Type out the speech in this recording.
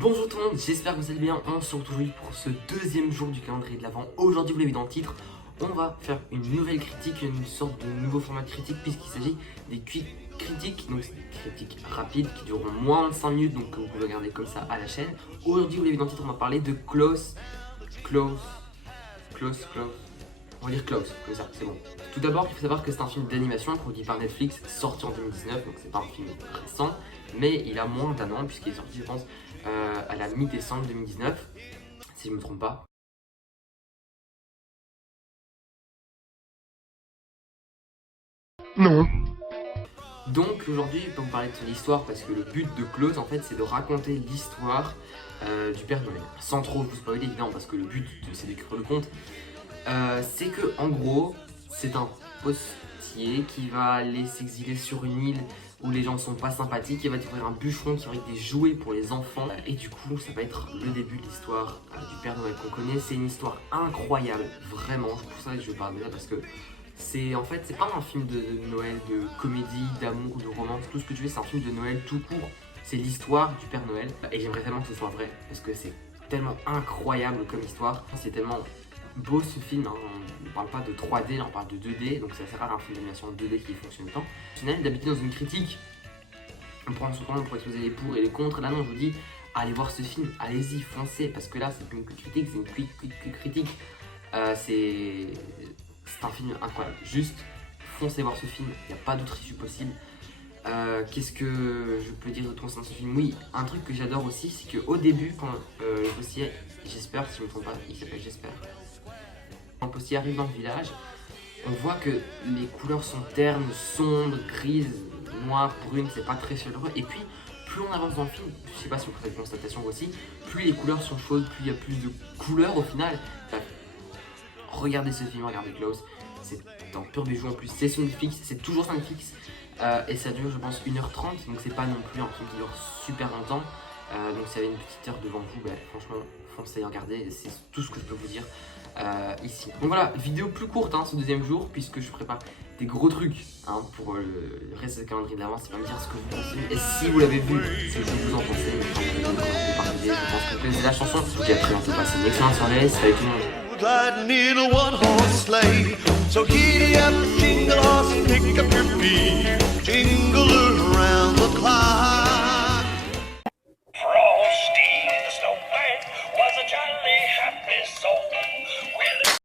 Bonjour tout le monde, j'espère que vous allez bien. On se retrouve aujourd'hui pour ce deuxième jour du calendrier de l'Avent. Aujourd'hui, vous l'avez vu dans le titre, on va faire une nouvelle critique, une sorte de nouveau format de critique puisqu'il s'agit des critiques, donc c'est des critiques rapides qui dureront moins de 5 minutes, donc vous pouvez regarder comme ça à la chaîne. Aujourd'hui, vous l'avez vu dans le titre, on va parler de Klaus. On va dire Klaus, comme ça, c'est bon. Tout d'abord, il faut savoir que c'est un film d'animation produit par Netflix, sorti en 2019, donc c'est pas un film récent, mais il a moins d'un an puisqu'il est sorti, je pense, à la mi-décembre 2019, si je me trompe pas. Non. Donc aujourd'hui, je vais vous parler de son histoire parce que le but de Klaus, en fait, c'est de raconter l'histoire du Père Noël. Sans trop vous spoiler, évidemment, parce que le but, c'est d'écrire le conte. C'est que, en gros, c'est un postier qui va aller s'exiler sur une île où les gens ne sont pas sympathiques. Il va découvrir un bûcheron qui fabrique des jouets pour les enfants. Et du coup, ça va être le début de l'histoire du Père Noël qu'on connaît. C'est une histoire incroyable, vraiment. C'est pour ça que je parle de ça, parce que c'est en fait, c'est pas un film de Noël, de comédie, d'amour, de romance, tout ce que tu veux. C'est un film de Noël tout court. C'est l'histoire du Père Noël. Et j'aimerais tellement que ce soit vrai, parce que c'est tellement incroyable comme histoire. C'est tellement beau ce film, hein. On parle pas de 3D, là on parle de 2D, donc c'est assez rare un film d'animation 2D qui fonctionne tant. D'habitude dans une critique, on prend son temps pour exposer les pour et les contre. Là non, je vous dis, allez voir ce film, allez-y, foncez, parce que là c'est plus une critique, c'est une quick critique. C'est un film incroyable, juste foncez voir ce film, il n'y a pas d'autre issue possible. Qu'est-ce que je peux dire de concernant ce film? Oui, un truc que j'adore aussi, c'est qu'au début, quand le postier, j'espère, si je me trompe pas, il s'appelle J'espère. Quand le postier arrive dans le village, on voit que les couleurs sont ternes, sombres, grises, noires, brunes, c'est pas très chaleureux. Et puis, plus on avance dans le film, je sais pas si vous faites cette constatation aussi, plus les couleurs sont chaudes, plus il y a plus de couleurs au final. Bref, regardez ce film, regardez Klaus, c'est un pur bijou en plus, c'est sur Netflix, c'est toujours sur Netflix. Et ça dure je pense 1h30, donc c'est pas non plus un film qui dure super longtemps. Donc si vous avez une petite heure devant vous, franchement foncez regardez, c'est tout ce que je peux vous dire ici. Donc voilà, vidéo plus courte ce deuxième jour, puisque je prépare des gros trucs pour le reste du calendrier de l'Avent. C'est pas me dire ce que vous pensez, et si vous l'avez vu, ce que vous en pensez, je pense que vous connaissez la chanson. Je vous dis à très bientôt, passez une excellente soirée, salut tout le monde. Riding in a one-horse sleigh. So giddy up, jingle horse, and pick up your feet. Jingle around the clock.